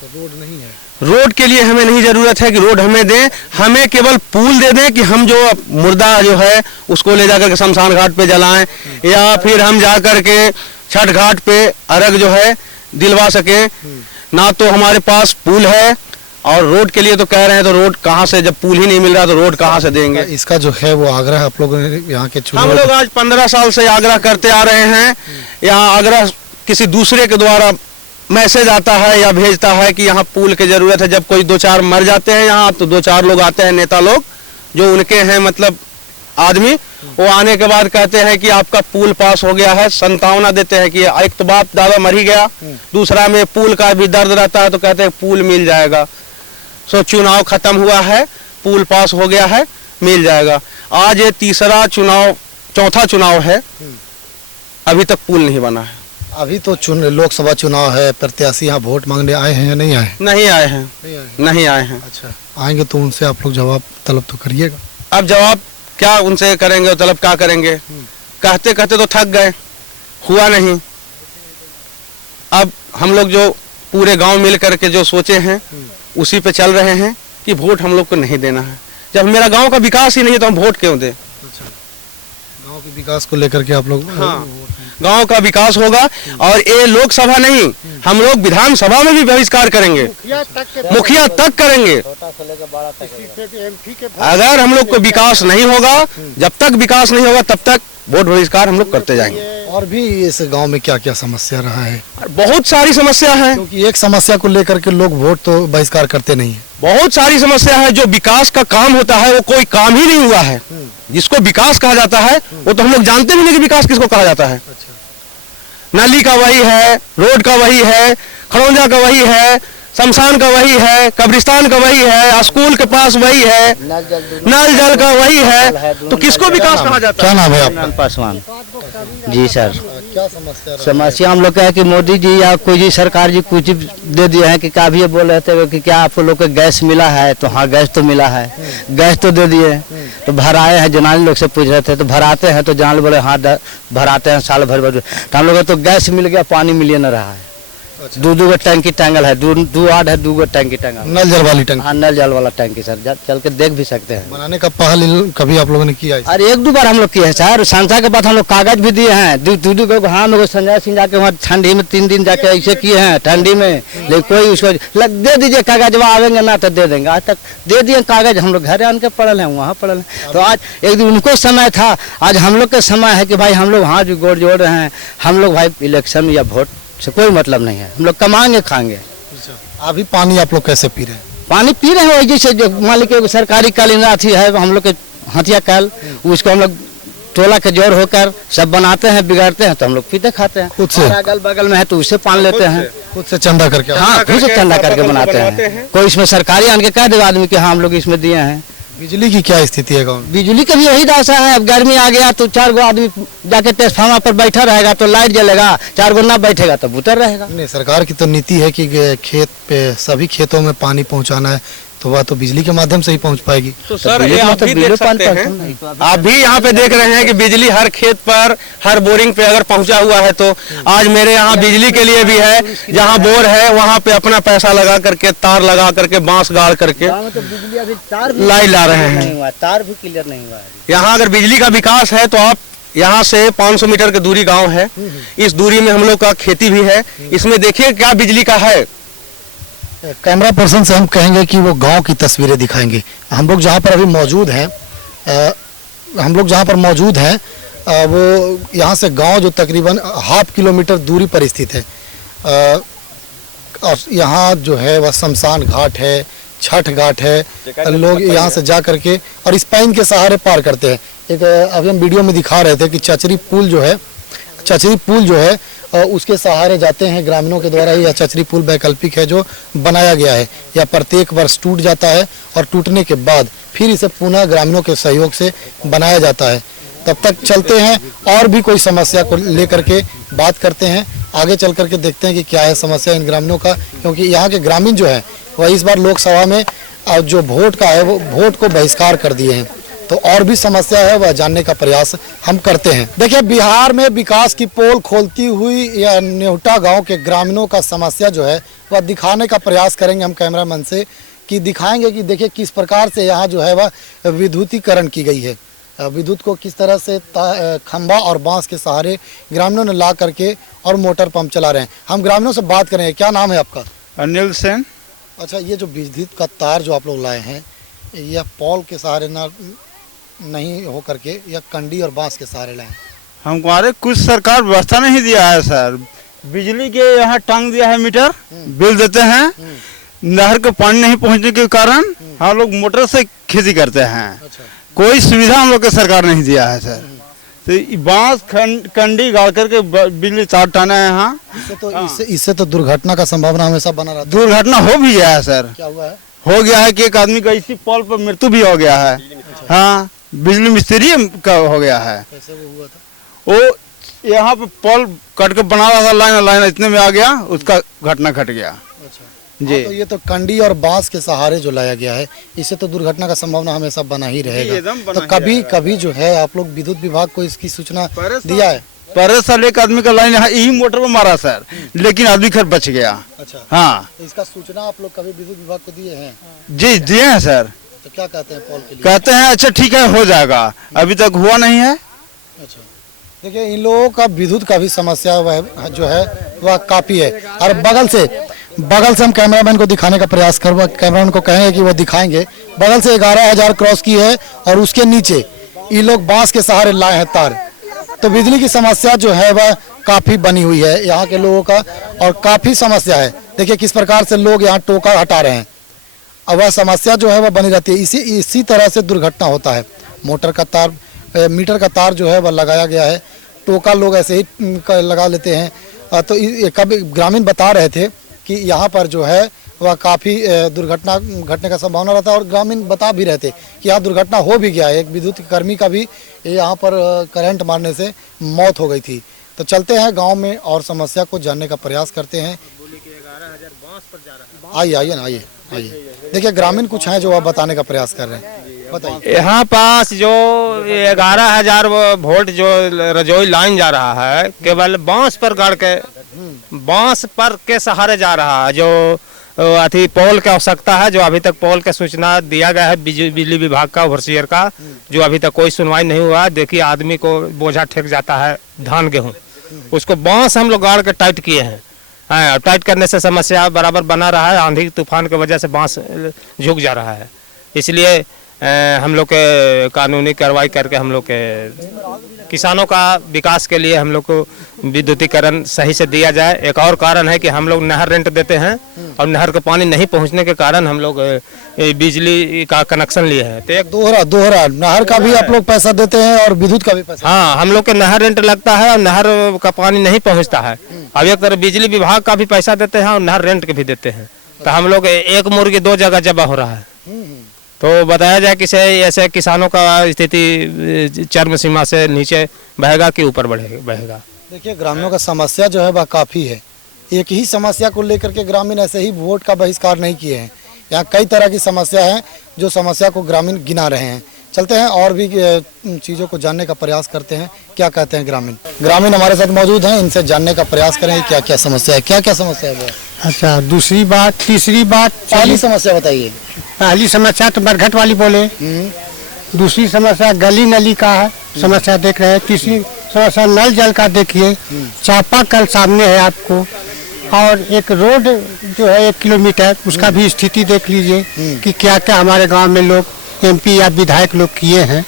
तो रोड नहीं है? रोड के लिए हमें नहीं जरूरत है कि रोड हमें दें, हमें केवल पुल दे दें कि हम जो मुर्दा जो है उसको ले जाकर के शमशान घाट पे जलाएं, या फिर हम जा कर के छठ घाट पे अर्घ जो है दिलवा सके। ना तो हमारे पास पुल है, और रोड के लिए तो कह रहे हैं, तो रोड कहाँ से, जब पुल ही नहीं मिल रहा तो रोड कहाँ से देंगे? इसका जो है वो आग्रह आप लोग यहाँ के हम लोग आज 15 साल से आग्रह करते आ रहे हैं। यहाँ आग्रह किसी दूसरे के द्वारा मैसेज आता है या भेजता है कि यहाँ पुल की जरूरत है। जब कोई 2-4 मर जाते हैं यहाँ, तो 2-4 लोग आते हैं, नेता लोग जो उनके हैं मतलब आदमी, वो आने के बाद कहते हैं कि आपका पुल पास हो गया है, संतावना देते हैं कि एक तो बाप दादा मर ही गया, दूसरा में पुल का भी दर्द रहता है, तो कहते हैं पुल मिल जाएगा। सो चुनाव खत्म हुआ है, पुल पास हो गया है, मिल जाएगा। आज ये चौथा चुनाव है, अभी तक पुल नहीं बना है। अभी तो लोकसभा चुनाव है, प्रत्याशी यहाँ वोट मांगने आए हैं या नहीं आए? नहीं आए हैं, नहीं आए हैं। अच्छा, आएंगे तो उनसे आप लोग जवाब तलब तो करिएगा। अब जवाब क्या उनसे करेंगे, तलब क्या करेंगे? कहते कहते तो थक गए, हुआ नहीं। अब हम लोग जो पूरे गांव मिल करके जो सोचे हैं उसी पे चल रहे हैं कि वोट हम लोग को नहीं देना है। जब मेरा गांव का विकास ही नहीं है तो हम वोट क्यों दें? गांव के विकास को लेकर के आप लोग? हाँ, गांव का विकास होगा। और ये लोकसभा नहीं, हम लोग विधानसभा में भी बहिष्कार करेंगे, मुखिया तक करेंगे। अगर हम लोग को विकास नहीं होगा, जब तक विकास नहीं होगा तब तक वोट बहिष्कार हम लोग करते जाएंगे। और भी इस गांव में क्या क्या समस्या रहा है? बहुत सारी समस्या है, क्योंकि एक समस्या को लेकर के लोग वोट तो बहिष्कार करते नहीं है। बहुत सारी समस्या है। जो विकास का काम होता है वो कोई काम ही नहीं हुआ है। जिसको विकास कहा जाता है वो तो हम लोग जानते भी नहीं कि विकास किसको कहा जाता है। नाली का वही है, रोड का वही है, खड़ौजा का वही है, शमशान का वही है, कब्रिस्तान का वही है, स्कूल के पास वही है, नल जल का वही है, तो किसको विकास कहा जाता है? क्या नाम है आपका? पासवान जी सर। क्या समस्या? समस्या हम लोग का है कि मोदी जी या कोई जी सरकार जी कुछ दे दिए हैं कि क्या भी ये बोल रहे थे कि क्या आप लोग को गैस मिला है, तो हाँ गैस तो मिला है, गैस तो दे दिए। तो भराए हैं, जनानी लोग से पूछ रहे थे तो भराते हैं, तो जान बोले हाँ भराते हैं साल भर। तो हम लोग तो गैस मिल गया, पानी मिल न रहा है। दो टैंकी टांगल है, दो वार्ड है, 2 टैंकी टांगल, नल जल वाली टंकी? हाँ नल जल वाला टैंकी सर, चल के देख भी सकते हैं। बनाने का पहल कभी आप लोगों ने किया? अरे 1-2 बार हम लोग किए हैं सर। सांसद के बाद हम लोग कागज भी दिए हैं, दो हाँ लोग संजय सिंह जाके वहाँ ठंडी में 3 दिन जाके ऐसे किए हैं ठंडी में, लेकिन कोई उसको दे दीजिए कागज, वहाँ आवेंगे ना तो दे देंगे। आज तक दे दिए कागज, हम लोग घर आन के पड़ल हैं, वहाँ पड़ल हैं। तो आज एक दिन उनको समय था, आज हम लोग का समय है कि भाई हम लोग हाथ गोड़ जोड़ रहे हैं। हम लोग भाई इलेक्शन या वोट से कोई मतलब नहीं है, हम लोग कमाएंगे खाएंगे। अभी पानी आप लोग कैसे पी रहे हैं? पानी पी रहे हैं जैसे जो मान लीजिए सरकारी कालीन अथी है हम लोग के हथिया कल, उसको हम लोग टोला के जोर होकर सब बनाते हैं, बिगाड़ते हैं, तो हम लोग पीते खाते हैं। खुद से? अगल बगल में है तो उससे पान लेते हैं, खुद से चंदा करके? हाँ खुद से चंदा करके बनाते हैं। कोई इसमें सरकारी आन के कह देगा आदमी कि हाँ हम लोग इसमें दिए हैं। बिजली की क्या स्थिति है गाँव में? बिजली का भी यही दशा है। अब गर्मी आ गया तो 4 गो आदमी जाके ट्रांसफार्मर पर बैठा रहेगा तो लाइट जलेगा, 4 गो ना बैठेगा तो बुतर रहेगा। नहीं, सरकार की तो नीति है कि खेत पे सभी खेतों में पानी पहुंचाना है, तो वह तो बिजली के माध्यम से ही पहुंच पाएगी। तो सर ये आप भी देख सकते हैं, आप भी यहाँ पे देख रहे हैं कि बिजली हर खेत पर, हर बोरिंग पे अगर पहुंचा हुआ है, तो आज मेरे यहाँ बिजली के लिए भी है, जहाँ बोर है वहाँ पे अपना पैसा लगा करके, तार लगा करके, बांस गाड़ करके लाइट ला रहे हैं। तार भी क्लियर नहीं हुआ है। यहाँ अगर बिजली का विकास है तो आप यहाँ से 500 मीटर की दूरी गाँव है, इस दूरी में हम लोग का खेती भी है, इसमें देखिए क्या बिजली का है। कैमरा पर्सन से हम कहेंगे कि वो गांव की तस्वीरें दिखाएंगे। हम लोग जहाँ पर अभी मौजूद हैं, वो यहाँ से गांव जो तकरीबन 1/2 किलोमीटर दूरी पर स्थित है। और यहाँ जो है वह शमशान घाट है, छठ घाट है, लोग यहाँ से जा करके और इस पाइन के सहारे पार करते हैं। एक अभी हम वीडियो में दिखा रहे थे कि चचरी पुल जो है उसके सहारे जाते हैं ग्रामीणों के द्वारा। यह चचरी पुल वैकल्पिक है जो बनाया गया है, यह प्रत्येक वर्ष टूट जाता है और टूटने के बाद फिर इसे पुनः ग्रामीणों के सहयोग से बनाया जाता है। तब तक चलते हैं और भी कोई समस्या को लेकर के बात करते हैं, आगे चल करके देखते हैं कि क्या है समस्या इन ग्रामीणों का, क्योंकि यहाँ के ग्रामीण जो है वह इस बार लोकसभा में जो वोट का है वो वोट को बहिष्कार कर दिए हैं। तो और भी समस्या है वह जानने का प्रयास हम करते हैं। देखिए, बिहार में विकास की पोल खोलती हुई या नेहुटा गांव के ग्रामीणों का समस्या जो है वह दिखाने का प्रयास करेंगे हम कैमरामैन से, कि दिखाएंगे कि देखिए किस प्रकार से यहाँ जो है वह विद्युतीकरण की गई है। विद्युत को किस तरह से खंभा और बांस के सहारे ग्रामीणों ने ला करके और मोटर पंप चला रहे हैं। हम ग्रामीणों से बात करेंगे। क्या नाम है आपका? अनिल सेन। अच्छा, ये जो विद्युत का तार जो आप लोग लाए हैं, यह पोल के सहारे ना नहीं हो करके या कंडी और बांस के सहारे लाए? हमको अरे कुछ सरकार व्यवस्था नहीं दिया है सर। बिजली के यहाँ टांग दिया है मीटर, बिल देते हैं। नहर के पानी नहीं पहुँचने के कारण हम लोग मोटर से खेती करते हैं। कोई सुविधा हम लोग के सरकार नहीं दिया है सर। तो बांस कंडी गाड़ करके बिजली तार टाना है यहाँ। इससे तो दुर्घटना का संभावना हमेशा बना रहता है। दुर्घटना हो भी गया है सर। क्या हुआ है? हो गया है कि एक आदमी का इसी पोल पर मृत्यु भी हो गया है। हाँ, बिजली मिस्त्री का हो गया है। कैसे वो हुआ था? वो यहाँ पे पोल कट के बना रहा था, लाइन इतने में आ गया, उसका घटना घट गया। अच्छा जी। हाँ, तो ये तो कंडी और बांस के सहारे जो लाया गया है, इससे तो दुर्घटना का संभावना हमेशा बना ही रहेगा। तो कभी जो है आप लोग विद्युत विभाग को इसकी सूचना दिया है? पर साल एक आदमी का लाइन यही मोटर में मारा सर, लेकिन आदमी खैर बच गया। अच्छा। हाँ, तो इसका सूचना आप लोग कभी विद्युत विभाग को दिए हैं? जी दिए हैं सर। तो क्या कहते हैं पोल के लिए? कहते हैं अच्छा ठीक है हो जाएगा, अभी तक हुआ नहीं है। अच्छा, देखिए इन लोगों का विद्युत का भी समस्या वह जो है वह काफी है। और बगल से हम कैमरामैन को दिखाने का प्रयास करेंगे, कैमरामैन को कहेंगे कि वो दिखाएंगे। बगल से 11,000 क्रॉस की है और उसके नीचे ये लोग बांस के सहारे लाए हैं तार। तो बिजली की समस्या जो है वह काफी बनी हुई है यहाँ के लोगों का, और काफी समस्या है। देखिए किस प्रकार से लोग यहाँ टोका हटा रहे हैं, और वह समस्या जो है वह बनी रहती है। इसी तरह से दुर्घटना होता है। मोटर का तार, मीटर का तार जो है वह लगाया गया है, टोका लोग ऐसे ही लगा लेते हैं। तो कभी ग्रामीण बता रहे थे कि यहाँ पर जो है वह काफ़ी दुर्घटना घटने का संभावना रहता है, और ग्रामीण बता भी रहते कि यहाँ दुर्घटना हो भी गया है। एक विद्युत कर्मी का भी यहाँ पर करंट मारने से मौत हो गई थी। तो चलते हैं गांव में और समस्या को जानने का प्रयास करते हैं। आइए। देखिए ग्रामीण कुछ हैं जो आप बताने का प्रयास कर रहे हैं, बताइए। यहाँ पास जो 11,000 वोल्ट जो रजोई लाइन जा रहा है, केवल बांस पर गड़ के, बांस पर के सहारे जा रहा है। जो अथी पोल की आवश्यकता है, जो अभी तक पोल का सूचना दिया गया है बिजली विभाग का, ओवरसीयर का, जो अभी तक कोई सुनवाई नहीं हुआ। देखिए आदमी को बोझा ठेक जाता है धान गेहूँ, उसको बांस हम लोग गाड़ के टाइट किए हैं। टाइट करने से समस्या बराबर बना रहा है। आंधी तूफान की वजह से बांस झुक जा रहा है। इसलिए हम लोग के कानूनी कार्रवाई करके हम लोग के किसानों का विकास के लिए हम लोग को विद्युतीकरण सही से दिया जाए। एक और कारण है कि हम लोग नहर रेंट देते हैं, और नहर का पानी नहीं पहुंचने के कारण हम लोग बिजली का कनेक्शन लिए हैं। तो एक दोहरा नहर का भी आप लोग पैसा देते हैं और विद्युत का भी पैसा? हाँ, हम लोग के नहर रेंट लगता है और नहर का पानी नहीं पहुँचता है। अब एक तरह बिजली विभाग का भी पैसा देते हैं और नहर रेंट के भी देते हैं। तो हम लोग एक मुर्गी 2 जगह जमा हो रहा है। तो बताया जाए कि ऐसे किसानों का स्थिति चरम सीमा से नीचे बहेगा कि ऊपर बहेगा। देखिए ग्रामीणों का समस्या जो है वह काफ़ी है। एक ही समस्या को लेकर के ग्रामीण ऐसे ही वोट का बहिष्कार नहीं किए हैं। यहाँ कई तरह की समस्या है, जो समस्या को ग्रामीण गिना रहे हैं। चलते हैं और भी चीज़ों को जानने का प्रयास करते हैं, क्या कहते हैं ग्रामीण हमारे साथ मौजूद हैं। इनसे जानने का प्रयास करें क्या क्या समस्या है, क्या क्या समस्या है। अच्छा, दूसरी बात, तीसरी बात, पहली समस्या बताइए। पहली समस्या तो बरघट वाली बोले। दूसरी समस्या गली नली का है, समस्या देख रहे हैं। तीसरी समस्या नल जल का देखिए, चापाकल सामने है आपको, और एक रोड जो है 1 किलोमीटर, उसका भी स्थिति देख लीजिए कि क्या क्या हमारे गांव में लोग एमपी या विधायक लोग किए हैं।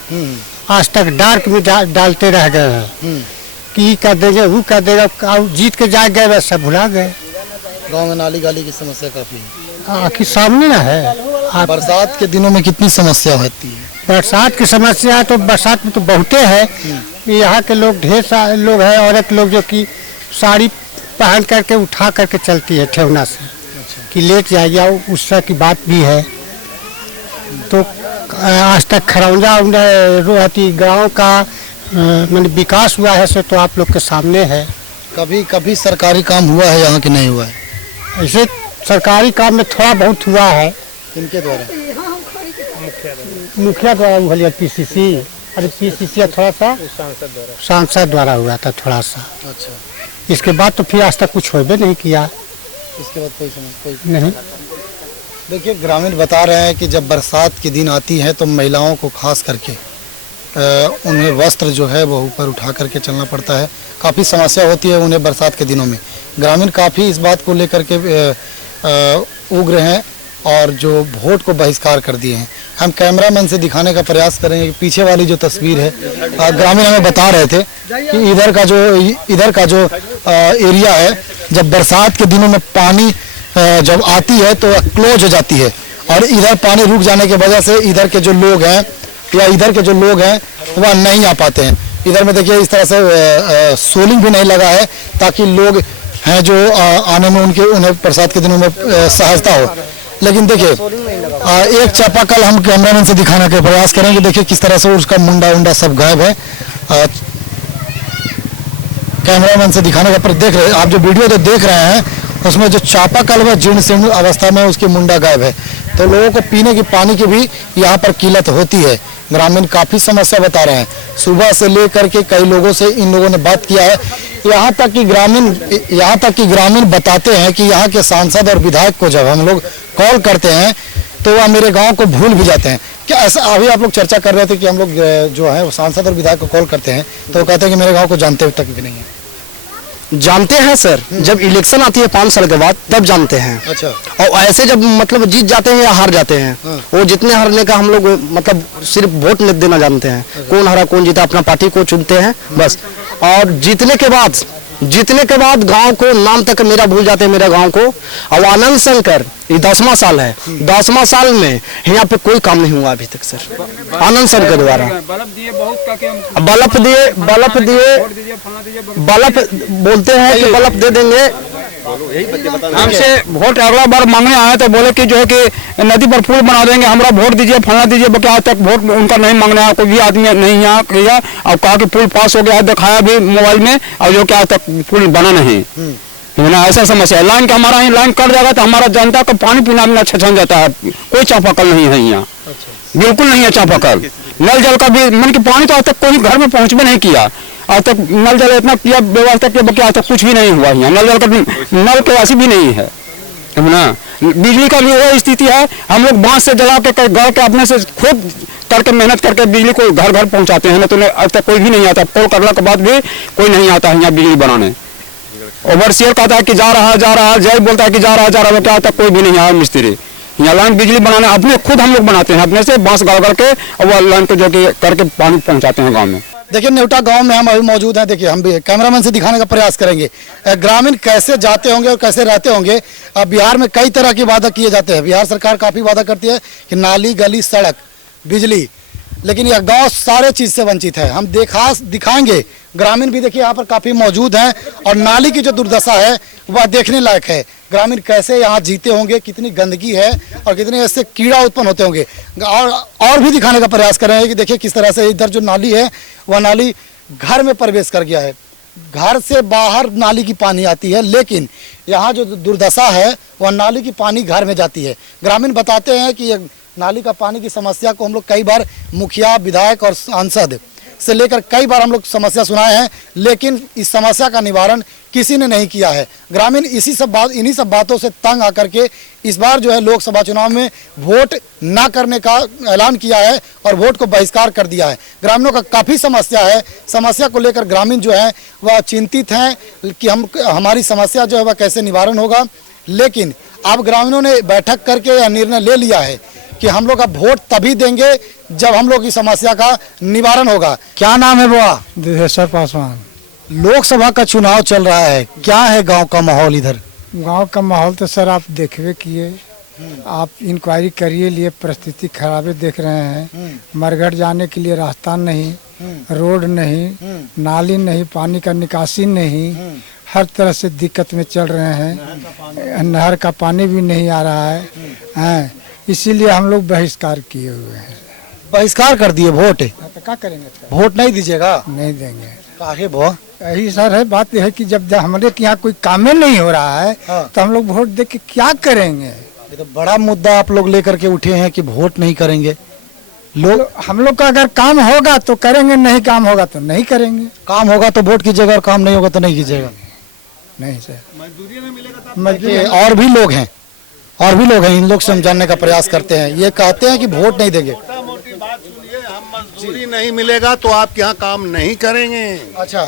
आज तक डार्क में डालते रह गए हैं कि कर देंगे, वो कर देगा, जीत के जा गए वैसा भुला गए। गांव में नाली गाली की समस्या काफी है। आखिर सामने ना है। बरसात के दिनों में कितनी समस्या होती है? बरसात की समस्या तो बरसात में तो बहुते है। यहाँ के लोग ढेर सारे लोग हैं, औरत लोग जो कि साड़ी पहन करके उठा करके चलती है ठेवना से कि लेट जाएगी, उस तरह की बात भी है। तो आज तक खरौंजा रहती गाँव का मतलब विकास हुआ है से तो आप लोग के सामने है। कभी सरकारी काम हुआ है यहाँ कि नहीं हुआ है? ऐसे सरकारी काम में थोड़ा बहुत हुआ है। किनके द्वारा? मुखिया द्वारा हुआ लिया पीसीसी, अरे पीसीसी थोड़ा सा सांसद द्वारा हुआ था थोड़ा सा। अच्छा, इसके बाद तो फिर आज तक कुछ होबे नहीं किया। इसके बाद कोई नहीं। देखिए, ग्रामीण बता रहे हैं कि जब बरसात के दिन आती है तो महिलाओं को खास करके उन्हें वस्त्र जो है वो ऊपर उठा करके चलना पड़ता है। काफ़ी समस्या होती है उन्हें बरसात के दिनों में। ग्रामीण काफ़ी इस बात को लेकर के उग्र हैं और जो वोट को बहिष्कार कर दिए हैं। हम कैमरामैन से दिखाने का प्रयास करेंगे कि पीछे वाली जो तस्वीर है, ग्रामीण हमें बता रहे थे कि इधर का जो एरिया है, जब बरसात के दिनों में पानी जब आती है तो क्लोज हो जाती है और इधर पानी रुक जाने की वजह से इधर के जो लोग हैं वह नहीं आ पाते हैं। इधर में देखिए इस तरह से सोलिंग भी नहीं लगा है ताकि लोग हैं जो आने में उन्हें बरसात के दिनों में सहजता हो। लेकिन देखिए एक चापाकल हम कैमरामैन से दिखाने का प्रयास करेंगे। देखिए किस तरह से उसका मुंडा सब गायब है। कैमरामैन से दिखाने का देख रहे आप जो वीडियो तो देख रहे हैं उसमें जो चापाकल में जीर्ण शीर्ण अवस्था में उसकी मुंडा गायब है। तो लोगों को पीने की पानी की भी यहाँ पर किल्लत होती है। ग्रामीण काफ़ी समस्या बता रहे हैं। सुबह से लेकर के कई लोगों से इन लोगों ने बात किया है। यहाँ तक कि ग्रामीण बताते हैं कि यहाँ के सांसद और विधायक को जब हम लोग कॉल करते हैं तो वह मेरे गांव को भूल भी जाते हैं। क्या ऐसा अभी आप लोग चर्चा कर रहे थे कि हम लोग जो है वो सांसद और विधायक को कॉल करते हैं तो वो कहते हैं कि मेरे गाँव को जानते तक भी नहीं है। जानते हैं सर, जब इलेक्शन आती है 5 साल के बाद तब जानते हैं। अच्छा। और ऐसे जब मतलब जीत जाते हैं या हार जाते हैं, वो जितने हारने का हम लोग मतलब सिर्फ वोट देना जानते हैं। कौन हारा कौन जीता अपना पार्टी को चुनते हैं बस। और जीतने के बाद गांव को नाम तक मेरा भूल जाते हैं, मेरा गांव को। और आनंद शंकर ये 10वां साल है, 10वां साल में यहाँ पे कोई काम नहीं हुआ अभी तक सर। आनंद शंकर द्वारा बल्ब बोलते हैं कि बल्ब दे देंगे। हमसे वोट अगला बार मांगने आए तो बोले कि जो है कि नदी पर पुल बना देंगे, हमारा वोट दीजिए, फलना दीजिए। क्या आज तक वोट उनका नहीं मांगने आया कोई भी आदमी नहीं यहाँ किया। और कहा कि पुल पास हो गया है, दिखाया भी मोबाइल में, और जो क्या आज तक पुल बना नहीं। ऐसा समस्या है। लाइन का हमारा ही लाइन कट जाएगा तो हमारा जनता को पानी पीना भी छछन जाता है। कोई चापाकल नहीं है यहाँ, बिल्कुल नहीं है चापाकल। नल जल का भी मन की पानी तो आज तक कोई घर में पहुँच भी नहीं किया। आज तक नल जल इतना किया व्यवस्था किया बाकी आज तक कुछ भी नहीं हुआ यहाँ। नल जल का नल के वासी भी नहीं है ना। बिजली का भी वही स्थिति है। हम लोग बांस से जला के गाँव के अपने से खुद करके मेहनत करके बिजली को घर घर पहुँचाते हैं ना। तो आज तक कोई भी नहीं आता। कॉल करने के बाद भी कोई नहीं आता है यहाँ बिजली बनाने। ओवरसीयर कहता है कि जा रहा है, जय बोलता है कि जा रहा है, क्या तक कोई भी नहीं आया मिस्त्री। यहाँ लाइन बिजली बनाने अपने खुद हम लोग बनाते हैं, अपने से बांस गाड़ करके और वह लाइन को जो कि करके पानी पहुँचाते हैं गाँव में। देखिए नेवटा गांव में हम अभी मौजूद हैं। देखिए हम भी कैमरामैन से दिखाने का प्रयास करेंगे ग्रामीण कैसे जाते होंगे और कैसे रहते होंगे। बिहार में कई तरह की वादा किए जाते हैं। बिहार सरकार काफ़ी वादा करती है कि नाली, गली, सड़क, बिजली, लेकिन यह गांव सारे चीज़ से वंचित है। हम दिखाएंगे। ग्रामीण भी देखिए यहाँ पर काफ़ी मौजूद हैं और नाली की जो दुर्दशा है वह देखने लायक है। ग्रामीण कैसे यहाँ जीते होंगे, कितनी गंदगी है और कितने ऐसे कीड़ा उत्पन्न होते होंगे। और भी दिखाने का प्रयास कर रहे हैं कि देखिए किस तरह से इधर जो नाली है वह नाली घर में प्रवेश कर गया है। घर से बाहर नाली की पानी आती है, लेकिन यहाँ जो दुर्दशा है वह नाली की पानी घर में जाती है। ग्रामीण बताते हैं कि नाली का पानी की समस्या को हम लोग कई बार मुखिया, विधायक और सांसद से लेकर कई बार हम लोग समस्या सुनाए हैं, लेकिन इस समस्या का निवारण किसी ने नहीं किया है। ग्रामीण इन्हीं सब बातों से तंग आकर के इस बार जो है लोकसभा चुनाव में वोट ना करने का ऐलान किया है और वोट को बहिष्कार कर दिया है। ग्रामीणों का काफ़ी समस्या है। समस्या को लेकर ग्रामीण जो है वह चिंतित हैं कि हमारी समस्या जो है वह कैसे निवारण होगा। लेकिन अब ग्रामीणों ने बैठक करके यह निर्णय ले लिया है कि हम लोग अब वोट तभी देंगे जब हम लोग की समस्या का निवारण होगा। क्या नाम है बुआ? दिनेश्वर पासवान। लोकसभा का चुनाव चल रहा है, क्या है गांव का माहौल इधर? गांव का माहौल तो सर आप देखबे किए, आप इंक्वायरी करिए लिए, परिस्थिति खराब देख रहे हैं। मरघट जाने के लिए रास्ता नहीं, रोड नहीं, नाली नहीं, पानी का निकासी नहीं, हर तरह से दिक्कत में चल रहे हैं। नहर का पानी भी नहीं आ रहा है। इसीलिए हम लोग बहिष्कार किए हुए हैं। बहिष्कार कर दिए वोट? तो क्या करेंगे? वोट नहीं दीजिएगा? नहीं देंगे। काहे बुआ? यही सर है बात। यह है कि जब हमारे यहाँ कोई काम नहीं हो रहा है तो हम लोग वोट दे के क्या करेंगे? ये तो बड़ा मुद्दा आप लोग लेकर के उठे हैं कि वोट नहीं करेंगे, लोग हम लोग का अगर काम होगा तो करेंगे, नहीं काम होगा तो नहीं करेंगे। काम होगा तो वोट कीजिएगा और काम नहीं होगा तो नहीं कीजिएगा। नहीं सर, देखिए और भी लोग हैं, इन लोग से हम जानने का प्रयास करते हैं। ये कहते हैं कि वोट नहीं देंगे। मोटी बात सुनिए, हम मजदूरी नहीं मिलेगा तो आपके यहाँ काम नहीं करेंगे। अच्छा,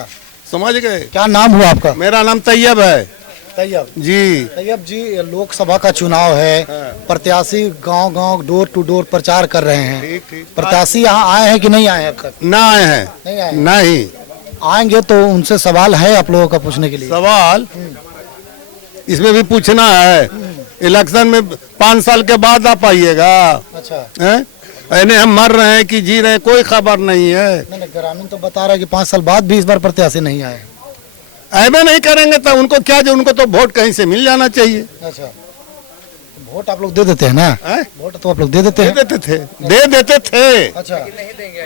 समझ गए? क्या नाम हुआ आपका? मेरा नाम तैयब है। तैयब जी। तैयब जी, लोकसभा का चुनाव है, प्रत्याशी गांव गांव डोर टू डोर प्रचार कर रहे हैं। ठीक ठीक। प्रत्याशी यहाँ आए हैं कि नहीं आए हैं अब तक? ना आए हैं। नहीं आए। नहीं आएंगे तो उनसे सवाल है आप लोगों का पूछने के लिए। सवाल इसमें भी पूछना है। इलेक्शन में 5 साल के बाद आप आइएगा। अच्छा, यानी हम मर रहे हैं कि जी रहे हैं, कोई खबर नहीं है। नहीं ग्रामीण तो बता रहा है कि 5 साल बाद भी इस बार प्रत्याशी नहीं आए। ऐबे नहीं करेंगे तो उनको क्या, जो उनको तो वोट कहीं से मिल जाना चाहिए। अच्छा, तो वोट आप लोग दे देते हैं ना? वोट तो आप लोग दे देते हैं। दे देते थे। अच्छा,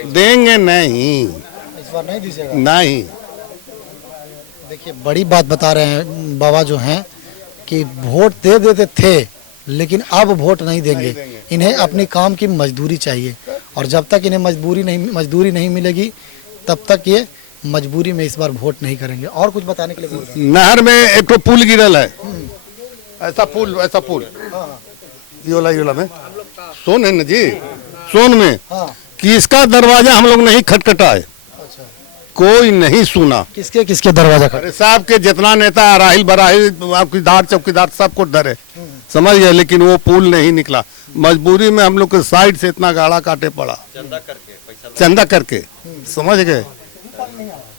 देंगे नहीं, इस बार नहीं दीजिएगा? नहीं। देखिए बड़ी बात बता रहे हैं बाबा जो हैं कि वोट दे देते थे लेकिन अब वोट नहीं देंगे। इन्हें अपनी काम की मजदूरी चाहिए और जब तक इन्हें मजदूरी नहीं मिलेगी तब तक ये मजबूरी में इस बार वोट नहीं करेंगे। और कुछ बताने के लिए बोल रहे हैं? नहर में एक तो पुल गिरल है, ऐसा पुल योला में सोन है ना जी, सोन में कि इसका दरवाजा हम लोग नहीं खटखटाए। कोई नहीं सुना। किसके किसके दरवाजा खड़े? अरे साहब के जितना नेता राहिल बराहिल चौकीदार सबको डरे, समझ गए, लेकिन वो पुल नहीं निकला। मजबूरी में हम लोग के साइड से इतना गाड़ा काटे पड़ा, चंदा करके, समझ गए,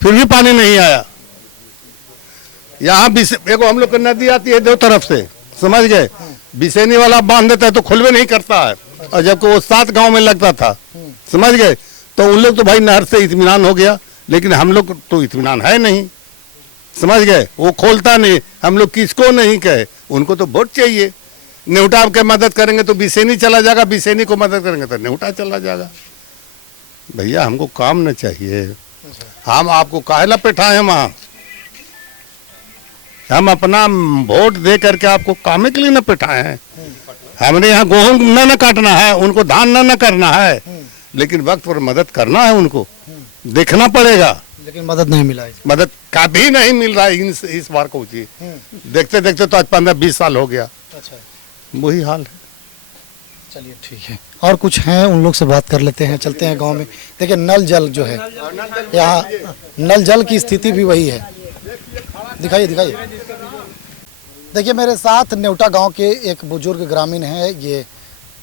फिर भी पानी नहीं आया। यहाँ एगो हम लोग की नदी आती है 2 तरफ से, समझ गए, बिसेनी वाला बांध देता है तो खुलवे नहीं करता है। और जबकि वो 7 गांव में लगता था, समझ गए, तो उन लोग तो भाई नहर से इत्मीनान हो गया, लेकिन हम लोग तो इत्मीनान है नहीं, समझ गए। वो खोलता नहीं, हम लोग किसको नहीं कहे, उनको तो वोट चाहिए। नेहुटा के मदद करेंगे तो बिसेनी चला जाएगा, बिसेनी को मदद करेंगे तो नेहुटा चला जाएगा। भैया हमको काम न चाहिए, हम आपको काहे लपेटाएं वहाँ? हम अपना वोट दे करके आपको काम के लिए न पेठाए हैं। हमने यहाँ गेहूं न काटना है, उनको धान न करना है, लेकिन वक्त पर मदद करना है, उनको देखना पड़ेगा। लेकिन मदद नहीं मिला, मदद कभी नहीं मिल रहा है इस बार को जी। देखते देखते तो आज 15-20 साल हो गया। अच्छा, वही हाल है। चलिए ठीक है, और कुछ हैं उन लोग से बात कर लेते हैं। चलते हैं गांव में। देखिए नल जल जो है यहाँ, नल जल की स्थिति भी वही है। दिखाइए। देखिए मेरे साथ नेवटा गांव के एक बुजुर्ग ग्रामीण हैं। ये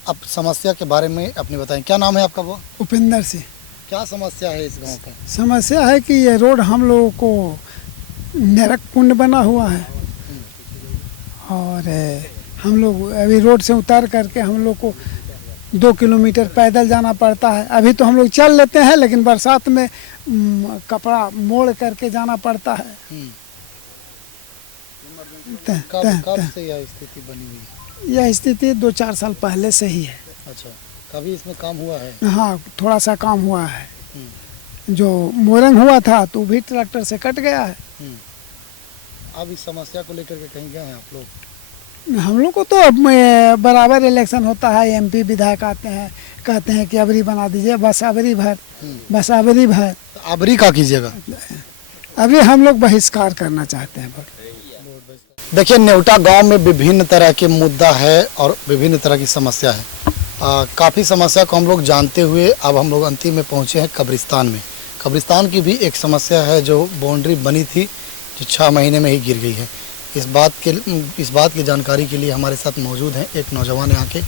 अब समस्या के बारे में अपनी बताएं। क्या नाम है आपका? वो उपेंद्र सिंह। क्या समस्या है इस गांव का? समस्या है कि ये रोड हम लोगों को नरक कुंड बना हुआ है और हम लोग अभी रोड से उतार करके हम लोग को 2 किलोमीटर पैदल जाना पड़ता है। अभी तो हम लोग चल लेते हैं, लेकिन बरसात में कपड़ा मोड़ करके जाना पड़ता है। कब से यह स्थिति बनी हुई है? यह स्थिति 2-4 साल पहले से ही है। अच्छा, कभी इसमें काम हुआ है? हाँ, थोड़ा सा काम हुआ है। जो मोरंग हुआ था तो भी ट्रैक्टर से कट गया है। अब इस समस्या को लेकर के कहीं गए हैं आप लोग? हम लोग को तो अब बराबर इलेक्शन होता है, एमपी विधायक आते हैं, कहते हैं कि अबरी बना दीजिए, बस अबरी भर। तो अबरी का कीजिएगा? अभी हम लोग बहिष्कार करना चाहते हैं। देखिए नेवटा गांव में विभिन्न तरह के मुद्दा है और विभिन्न तरह की समस्या है। काफ़ी समस्या को हम लोग जानते हुए अब हम लोग अंतिम में पहुंचे हैं कब्रिस्तान में। कब्रिस्तान की भी एक समस्या है, जो बाउंड्री बनी थी जो 6 महीने में ही गिर गई है। इस बात की जानकारी के लिए हमारे साथ मौजूद हैं एक नौजवान यहाँ के,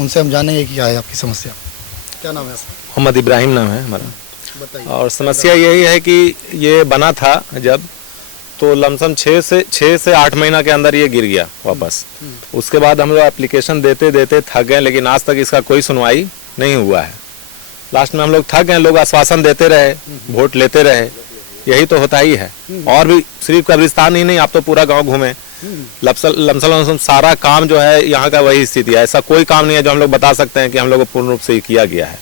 उनसे हम जानेंगे कि क्या है आपकी समस्या। क्या नाम है आपका? मोहम्मद इब्राहिम नाम है हमारा। बताइए। और समस्या यही है कि ये बना था जब, तो लमसम 6 से 8 महीना के अंदर ये गिर गया वापस। उसके बाद हम लोग एप्लीकेशन देते थक गए, लेकिन आज तक इसका कोई सुनवाई नहीं हुआ है। लास्ट में हम लोग थक गए, लोग आश्वासन देते रहे, वोट लेते रहे, यही तो होता ही है। और भी सिर्फ कब्रिस्तान ही नहीं, आप तो पूरा गांव घूमे, लमसम सारा काम जो है यहाँ का वही स्थिति है। ऐसा कोई काम नहीं है जो हम लोग बता सकते हैं कि हम लोग को पूर्ण रूप से किया गया है।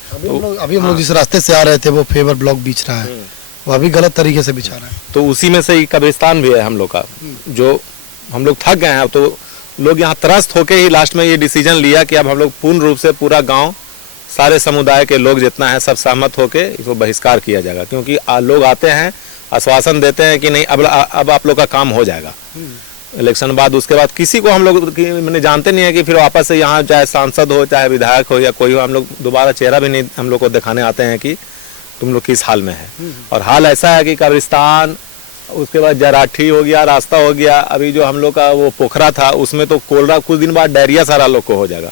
अभी हम लोग जिस रास्ते से आ रहे थे वो फेवर ब्लॉक बिछ रहा है, वह भी गलत तरीके से बिछा रहा है। तो उसी में से ही कब्रिस्तान भी है हम लोग का, जो हम लोग थक गए हैं। तो लोग यहाँ त्रस्त होके ही लास्ट में ये डिसीजन लिया कि अब हम लोग पूर्ण रूप से पूरा गांव सारे समुदाय के लोग जितना है सब सहमत होकर इसको बहिष्कार किया जाएगा, क्योंकि लोग आते हैं आश्वासन देते हैं कि नहीं अब आप लोग का काम हो जाएगा इलेक्शन बाद। उसके बाद किसी को हम लोग मैंने जानते नहीं है कि फिर वापस से यहाँ चाहे सांसद हो चाहे विधायक हो या कोई हो, हम लोग दोबारा चेहरा भी नहीं हम लोग को दिखाने आते हैं कि तुम लोग किस हाल में है। और हाल ऐसा है कि कब्रिस्तान, उसके बाद जराठी हो गया, रास्ता हो गया, अभी जो हम लोग का वो पोखरा था उसमें तो कोलरा, कुछ दिन बाद डायरिया सारा लोग को हो जाएगा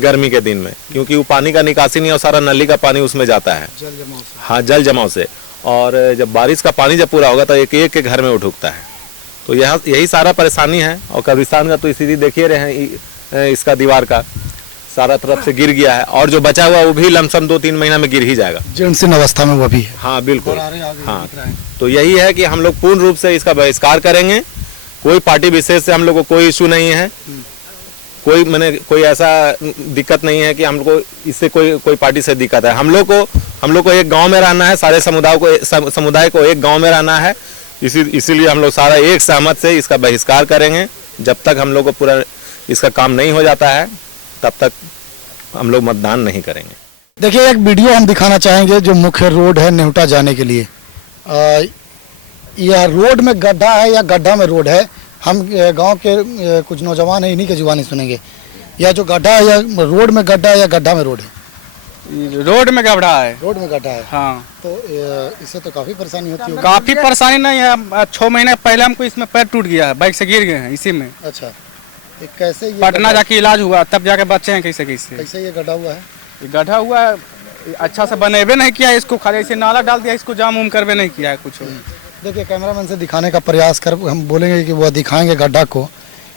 गर्मी के दिन में, क्योंकि वो पानी का निकासी नहीं है और सारा नली का पानी उसमें जाता है हाँ जल जमाव से। और जब बारिश का पानी जब पूरा होगा तो एक एक के घर में उठुकता है। तो यहाँ यही सारा परेशानी है। और कब्रिस्तान का तो इसी देखिए रहे हैं, इसका दीवार का सारा तरफ से गिर गया है और जो बचा हुआ वो भी लमसम 2-3 महीना में गिर ही जाएगा, जीर्ण अवस्था में वो भी है। हाँ बिल्कुल हाँ। तो यही है कि हम लोग पूर्ण रूप से इसका बहिष्कार करेंगे। कोई पार्टी विशेष से हम लोग को कोई इशू नहीं है, कोई ऐसा दिक्कत नहीं है कि हम लोग को इससे कोई पार्टी से दिक्कत है। हम लोग को एक गांव में रहना है, सारे समुदाय को एक गांव में रहना है। इसीलिए हम लोग सारा एक सहमत से इसका बहिष्कार करेंगे। जब तक हम लोग को पूरा इसका काम नहीं हो जाता है तब तक हम लोग मतदान नहीं करेंगे। देखिए एक वीडियो हम दिखाना चाहेंगे जो मुख्य रोड है नेहुटा जाने के लिए। यह रोड में गड्ढा है या गड्ढा में रोड है, हम गांव के कुछ नौजवान हैं इन्हीं की जुबानी सुनेंगे। यह जो गड्ढा है या रोड में गड्ढा है या गड्ढा में रोड है? रोड में गड्ढा है। रोड में गड्ढा है हाँ। तो इससे तो काफी परेशानी होती है। काफी परेशानी नहीं है, 6 महीने पहले हमको इसमें पैर टूट गया है, बाइक से गिर गए हैं इसी में। अच्छा, कैसे ये पटना जाके इलाज हुआ तब जाके बच्चे हैं। कैसे ये गड्ढा हुआ है? ये गड्ढा हुआ है, अच्छा से बनेबे नहीं किया इसको, खाली ऐसे नाला डाल दिया, इसको जाम उम करवे नहीं किया है कुछ। देखिए कैमरामैन से दिखाने का प्रयास कर, हम बोलेंगे कि वह दिखाएंगे गड्ढा को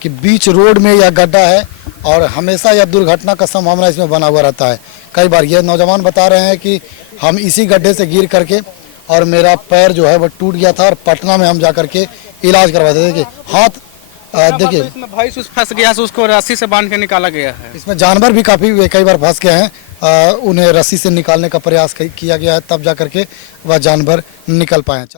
कि बीच रोड में यह गड्ढा है और हमेशा यह दुर्घटना का संभावना इसमें बना हुआ रहता है। कई बार ये नौजवान बता रहे हैं कि हम इसी गड्ढे से गिर करके और मेरा पैर जो है वह टूट गया था और पटना में हम जा करके इलाज करवाते थे। देखिए हाथ देखिए इसमें भैंस फंस गया है, उसको रस्सी से बांध के निकाला गया है। इसमें जानवर भी कई बार फंस गए हैं, उन्हें रस्सी से निकालने का प्रयास किया गया है तब जा करके वह जानवर निकल पाए।